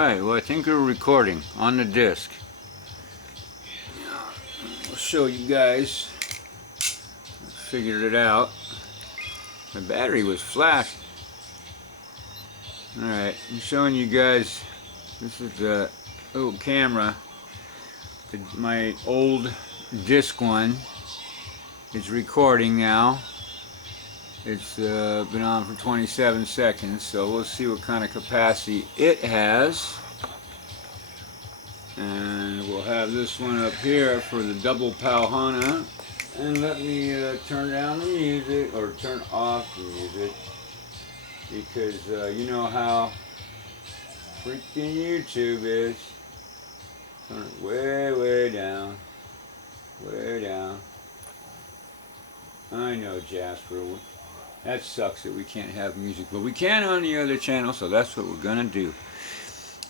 Alright, well I think we're recording on the disc. I'll show you guys. I figured it out. My battery was flat. Alright, I'm showing you guys. This is the little camera. My old disc one is recording now. It's been on for 27 seconds, so we'll see what kind of capacity it has. And we'll have this one up here for the double Keaau Hana. And let me turn down the music, or turn off the music, because you know how freaking YouTube is. Turn it way, way down. Way down. I know, Jasper. That sucks that we can't have music, but we can on the other channel, so that's what we're gonna do.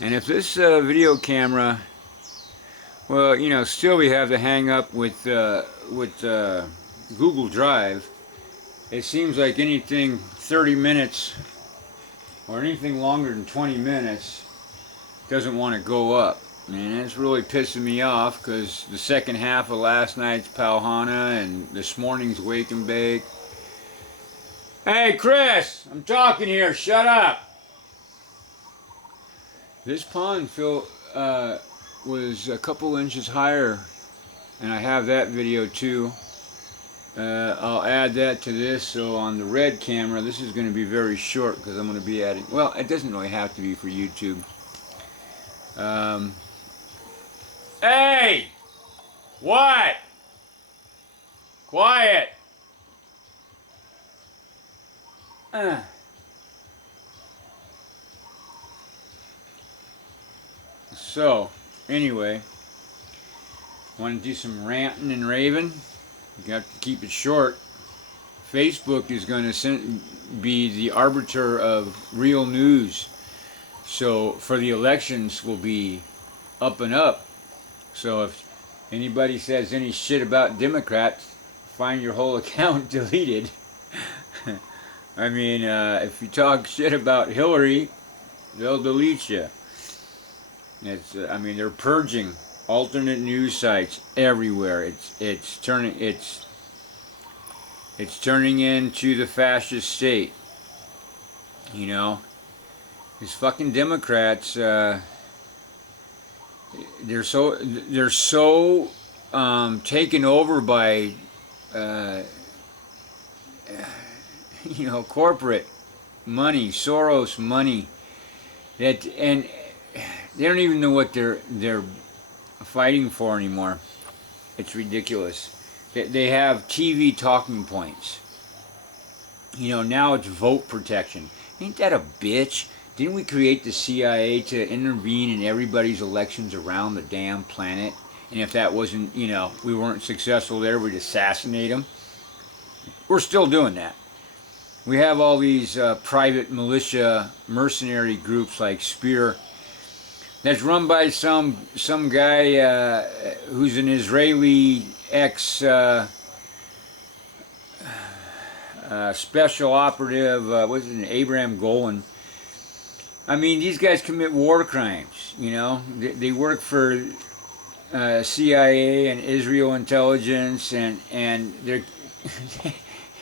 And if this video camera, well, you know, still we have to hang up with Google Drive. It seems like anything 30 minutes or anything longer than 20 minutes doesn't want to go up. And it's really pissing me off, because the second half of last night's Keaau Hana and this morning's Wake and Bake. Hey Chris, I'm talking here, shut up! This pond was a couple inches higher, and I have that video too. I'll add that to this, so on the red camera, this is going to be very short, because I'm going to be adding, well, it doesn't really have to be for YouTube. Hey! What? Quiet! So, anyway, want to do some ranting and raving? You got to keep it short. Facebook is going to be the arbiter of real news. So, for the elections will be up and up. So, if anybody says any shit about Democrats, find your whole account deleted. I mean, if you talk shit about Hillary, they'll delete you. It's, I mean, they're purging alternate news sites everywhere. It's turning into the fascist state. You know, these fucking Democrats. They're so taken over by you know, corporate money, Soros money, that, and they don't even know what they're fighting for anymore. It's ridiculous. They have TV talking points. You know, now it's vote protection. Ain't that a bitch? Didn't we create the CIA to intervene in everybody's elections around the damn planet? And if that wasn't, you know, we weren't successful there, we'd assassinate them. We're still doing that. We have all these private militia mercenary groups like Spear, that's run by some guy who's an Israeli special operative, what's his name, Abraham Golan. I mean, these guys commit war crimes, you know. They work for CIA and Israel intelligence, and they're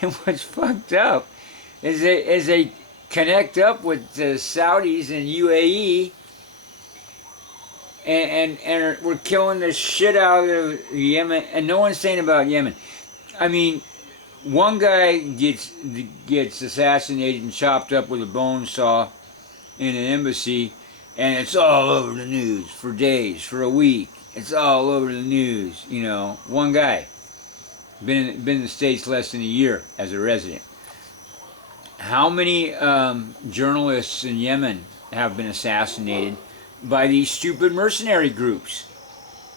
and what's fucked up is they connect up with the Saudis and UAE, and we're killing the shit out of Yemen, and no one's saying about Yemen. I mean, one guy gets assassinated and chopped up with a bone saw in an embassy, and it's all over the news for days, for a week. It's all over the news, you know. One guy. Been in the States less than a year as a resident. How many journalists in Yemen have been assassinated by these stupid mercenary groups?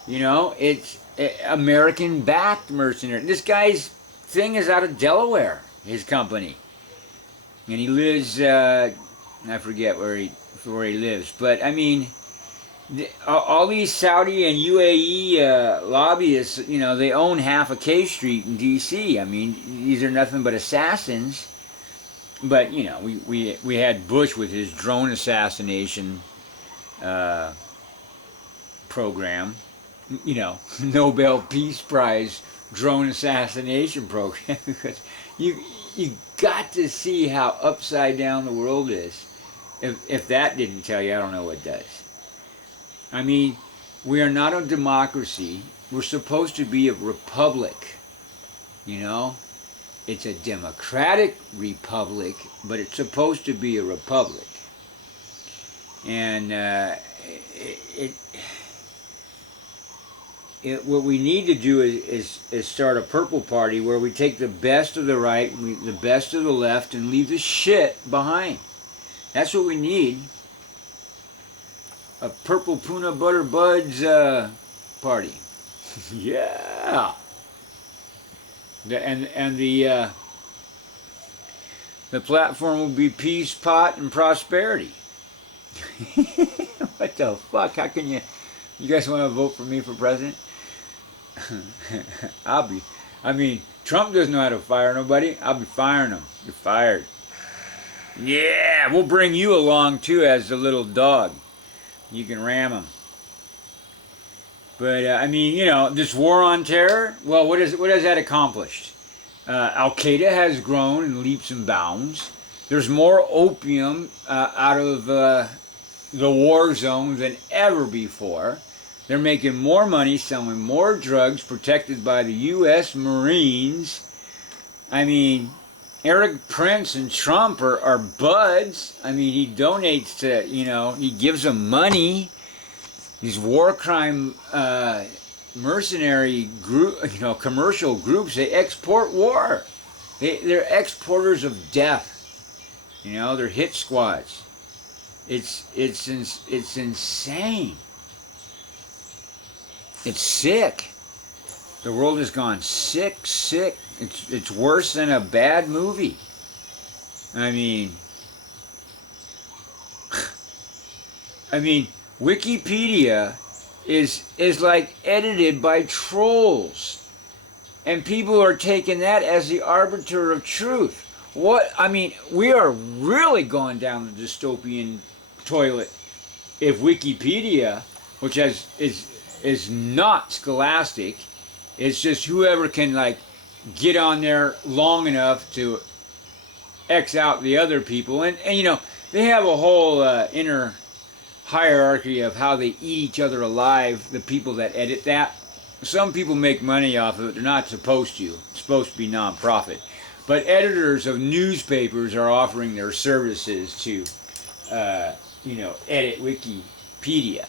You know, it's American-backed mercenary. This guy's thing is out of Delaware, his company. And he lives, I forget where he lives, but I mean, all these Saudi and UAE lobbyists, you know, they own half of K Street in D.C. I mean, these are nothing but assassins. But, you know, we had Bush with his drone assassination uh, program, you know, Nobel Peace Prize drone assassination program, because you got to see how upside down the world is. If that didn't tell you, I don't know what does. I mean, we are not a democracy. We're supposed to be a republic, you know? It's a democratic republic, but it's supposed to be a republic. And what we need to do is start a purple party where we take the best of the right, the best of the left, and leave the shit behind. That's what we need. A purple Puna Butter Buds party. Yeah. And the platform will be peace, pot, and prosperity. What the fuck? How can you guys want to vote for me for president? I mean, Trump doesn't know how to fire nobody. I'll be firing him. You're fired. Yeah, we'll bring you along too as the little dog. You can ram him. But I mean, you know, this war on terror. Well, what has that accomplished? Al Qaeda has grown in leaps and bounds. There's more opium out of the war zone than ever before. They're making more money, selling more drugs, protected by the U.S. Marines. I mean, Eric Prince and Trump are buds. I mean, he donates to, you know, he gives them money. These war crime mercenary group, you know, commercial groups, they export war. They're exporters of death. You know, they're hit squads. It's insane. It's sick. The world has gone sick. It's worse than a bad movie. I mean, Wikipedia is like edited by trolls, and people are taking that as the arbiter of truth. What? I mean, we are really going down the dystopian toilet if Wikipedia, which is not scholastic, it's just whoever can like get on there long enough to X out the other people, and you know, they have a whole inner hierarchy of how they eat each other alive, the people that edit that. Some people make money off of it. They're not supposed to. It's supposed to be non-profit. But editors of newspapers are offering their services to, you know, edit Wikipedia.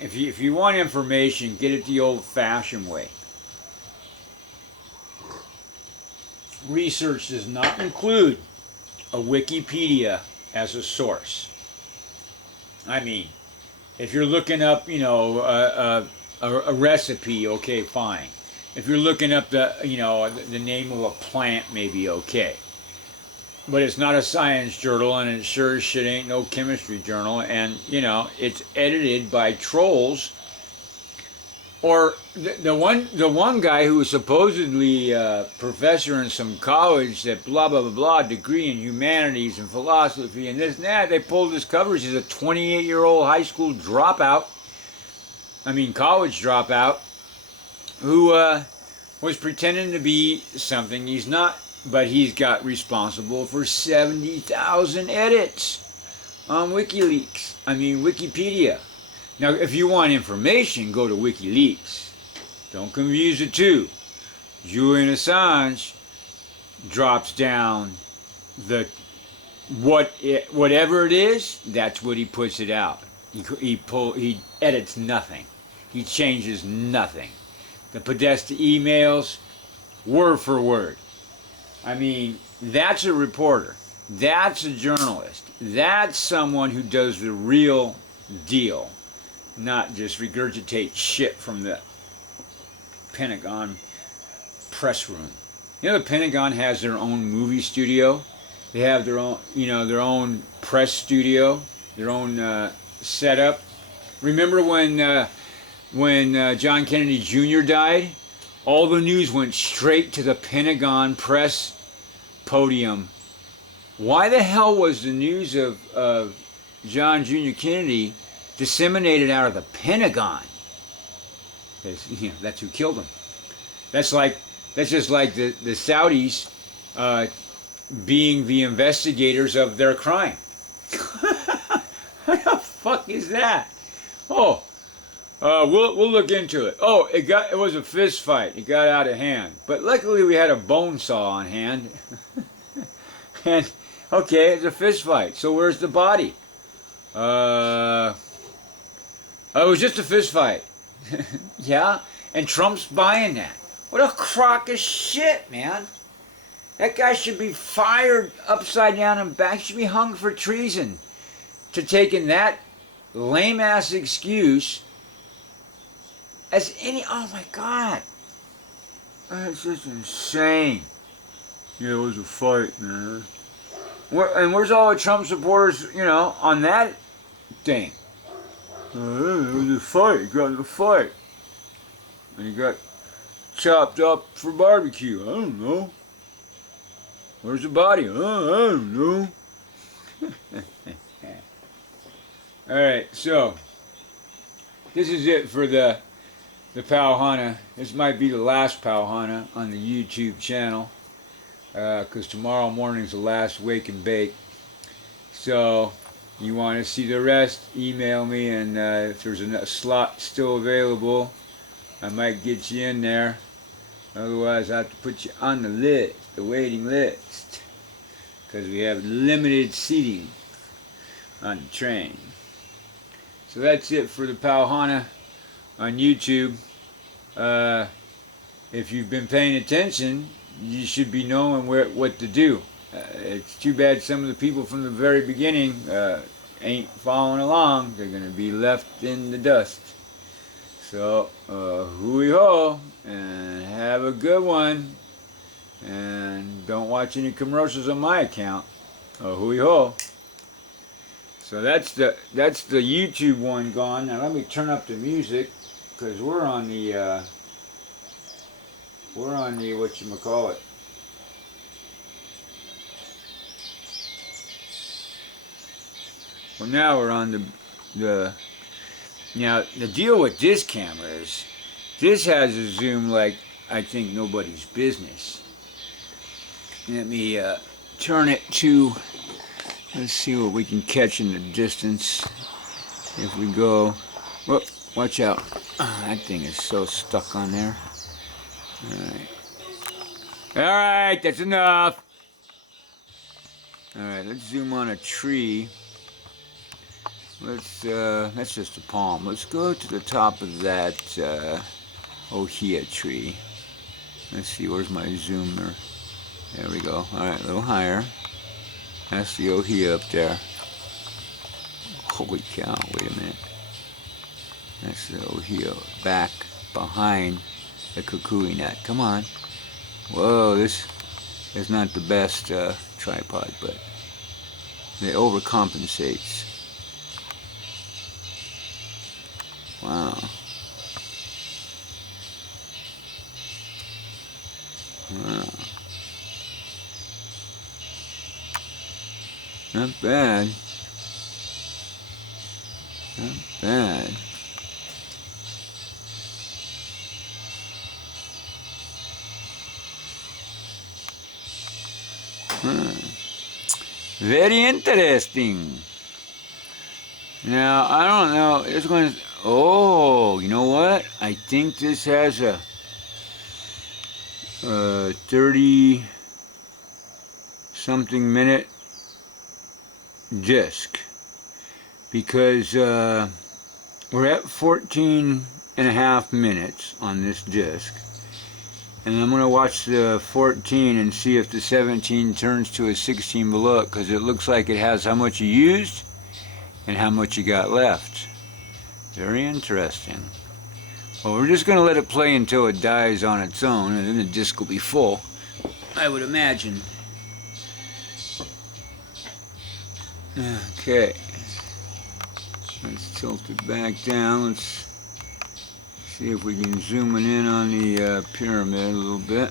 If you want information, get it the old-fashioned way. Research does not include a Wikipedia as a source. I mean, if you're looking up, you know, a recipe, okay, fine. If you're looking up the name of a plant, maybe okay. But it's not a science journal, and it sure as shit ain't no chemistry journal, and, you know, it's edited by trolls. Or the one guy who was supposedly a professor in some college that blah, blah, blah, blah, degree in humanities and philosophy and this and that, they pulled his coverage. He's a 28-year-old high school dropout, college dropout, who was pretending to be something he's not, but he's got responsible for 70,000 edits on Wikipedia. Now, if you want information, go to WikiLeaks. Don't confuse the two. Julian Assange drops down whatever it is. That's what he puts it out. He edits nothing. He changes nothing. The Podesta emails, word for word. I mean, that's a reporter. That's a journalist. That's someone who does the real deal. Not just regurgitate shit from the Pentagon press room. You know, the Pentagon has their own movie studio. They have their own, their own press studio, their own setup. Remember when John Kennedy Jr. died? All the news went straight to the Pentagon press podium why the hell was the news of John Jr. Kennedy disseminated out of the Pentagon? That's who killed him. That's just like the Saudis being the investigators of their crime. What the fuck is that? Oh, we'll look into it. Oh, it was a fist fight. It got out of hand, but luckily we had a bone saw on hand. And okay, it's a fist fight. So where's the body? It was just a fist fight. Yeah, and Trump's buying that. What a crock of shit, man. That guy should be fired upside down and back. He should be hung for treason to taking that lame-ass excuse as any... Oh, my God. That's just insane. Yeah, it was a fight, man. And where's all the Trump supporters, on that thing? It was a fight. He got in a fight. And he got chopped up for barbecue. I don't know. Where's the body? I don't know. Alright, so this is it for the Keaau Hana. This might be the last Keaau Hana on the YouTube channel, because tomorrow morning's the last wake and bake. So you want to see the rest, email me, and if there's a slot still available, I might get you in there. Otherwise I have to put you on the list, the waiting list, because we have limited seating on the train. So that's it for the Keaau Hana on YouTube. If you've been paying attention, you should be knowing what to do. It's too bad some of the people from the very beginning ain't following along. They're going to be left in the dust. So, hooey ho, and have a good one. And don't watch any commercials on my account. Hooey ho. So that's the YouTube one gone. Now let me turn up the music, because we're on the whatchamacallit. Well, now we're on now the deal with this camera is this has a zoom like I think nobody's business. Let me turn it to, let's see what we can catch in the distance. If we go, whoop, watch out. Oh, that thing is so stuck on there. Alright, that's enough. Alright, let's zoom on a tree. That's just a palm. Let's go to the top of that ohia tree. Let's see, where's my zoomer? There we go. Alright, a little higher. That's the ohia up there. Holy cow, wait a minute. That's the ohia back behind the kukui nut. Come on. Whoa, this is not the best tripod, but it overcompensates. Wow. Wow. Not bad. Not bad. Very interesting. Now, I don't know. It's going to... Oh, you know what? I think this has a 30-something minute disc, because we're at 14 and a half minutes on this disc, and I'm going to watch the 14 and see if the 17 turns to a 16 below it, because it looks like it has how much you used and how much you got left. Very interesting. Well, we're just going to let it play until it dies on its own, and then the disc will be full, I would imagine. Okay. Let's tilt it back down. Let's see if we can zoom it in on the pyramid a little bit.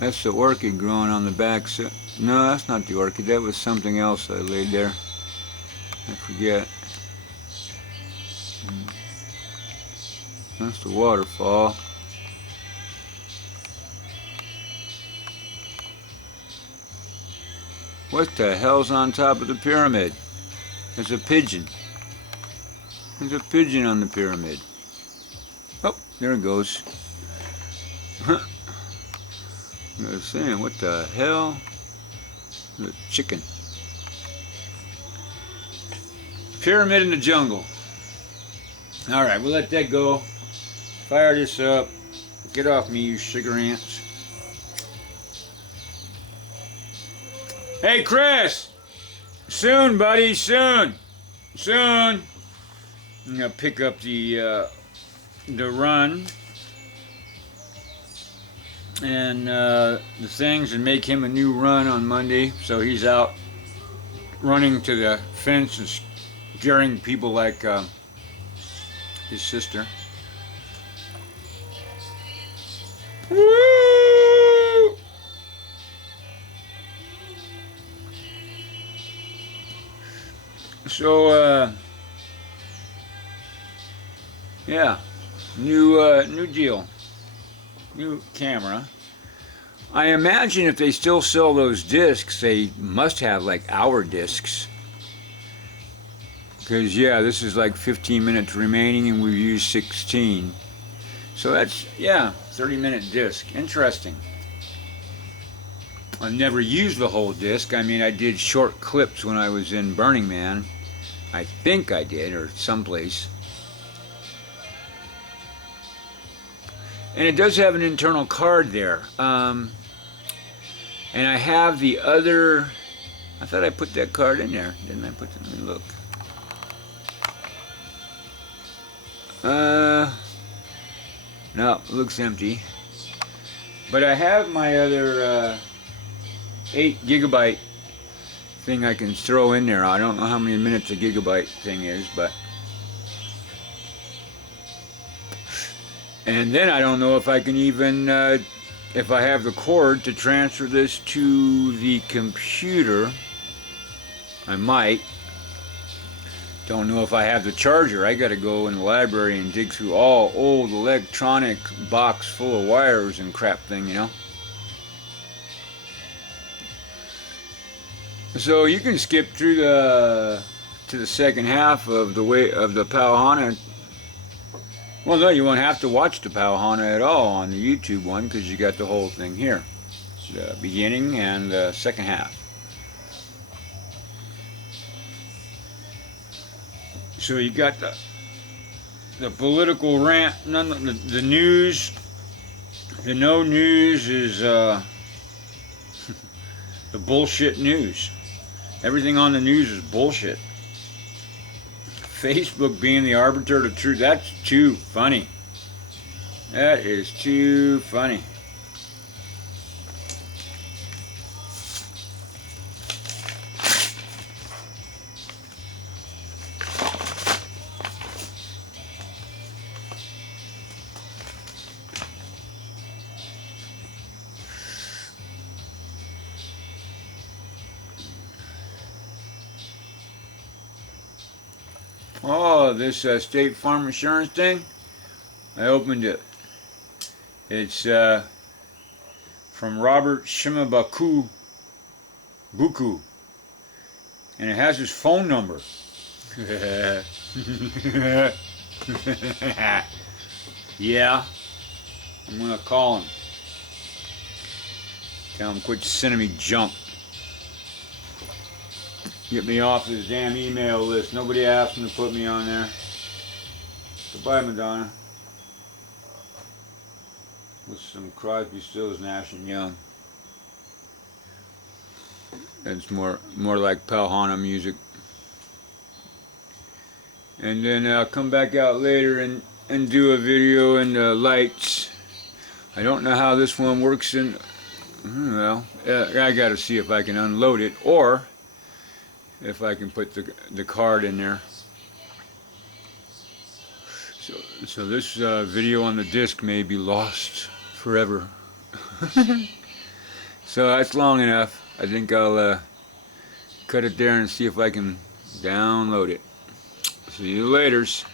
That's the orchid growing on the back. No, that's not the orchid. That was something else I laid there. I forget. That's the waterfall. What the hell's on top of the pyramid? There's a pigeon. There's a pigeon on the pyramid. Oh, there it goes. I was saying, what the hell? The chicken. Pyramid in the jungle. Alright, we'll let that go. Fire this up. Get off me, you sugar ants. Hey, Chris! Soon, buddy, soon. Soon. I'm gonna pick up the run and the things and make him a new run on Monday. So he's out running to the fence and scaring people like his sister. Woo! So yeah, new deal, new camera. I imagine if they still sell those discs, they must have like hour discs. Because yeah, this is like 15 minutes remaining and we've used 16. So that's, yeah, 30-minute disc. Interesting. I've never used the whole disc. I mean, I did short clips when I was in Burning Man. I think I did, or someplace. And it does have an internal card there. And I have the other, I thought I put that card in there. Didn't I put it? Let me look. No, it looks empty. But I have my other 8 gigabyte thing I can throw in there. I don't know how many minutes a gigabyte thing is, but. And then I don't know if I can even, if I have the cord to transfer this to the computer. I might. Don't know if I have the charger. I gotta go in the library and dig through all old electronic box full of wires and crap thing, you know. So you can skip through to the second half of the Keaau Hana. Well, no, you won't have to watch the Keaau Hana at all on the YouTube one because you got the whole thing here, the beginning and the second half. So you got the political rant, the news. The no news is the bullshit news. Everything on the news is bullshit. Facebook being the arbiter of truth, that's too funny. That is too funny. Oh, this State Farm Insurance thing, I opened it. It's from Robert Shimabuku, and it has his phone number. Yeah, I'm gonna call him. Tell him quit sending me junk. Get me off his damn email list. Nobody asked him to put me on there. Goodbye, Madonna. With some Crosby, Stills, Nash and Young. That's more like Keaau Hana music. And then I'll come back out later and do a video in the lights. I don't know how this one works in. Well, I got to see if I can unload it or if I can put the card in there. So this video on the disc may be lost forever. So that's long enough. I think I'll cut it there and see if I can download it. See you laters.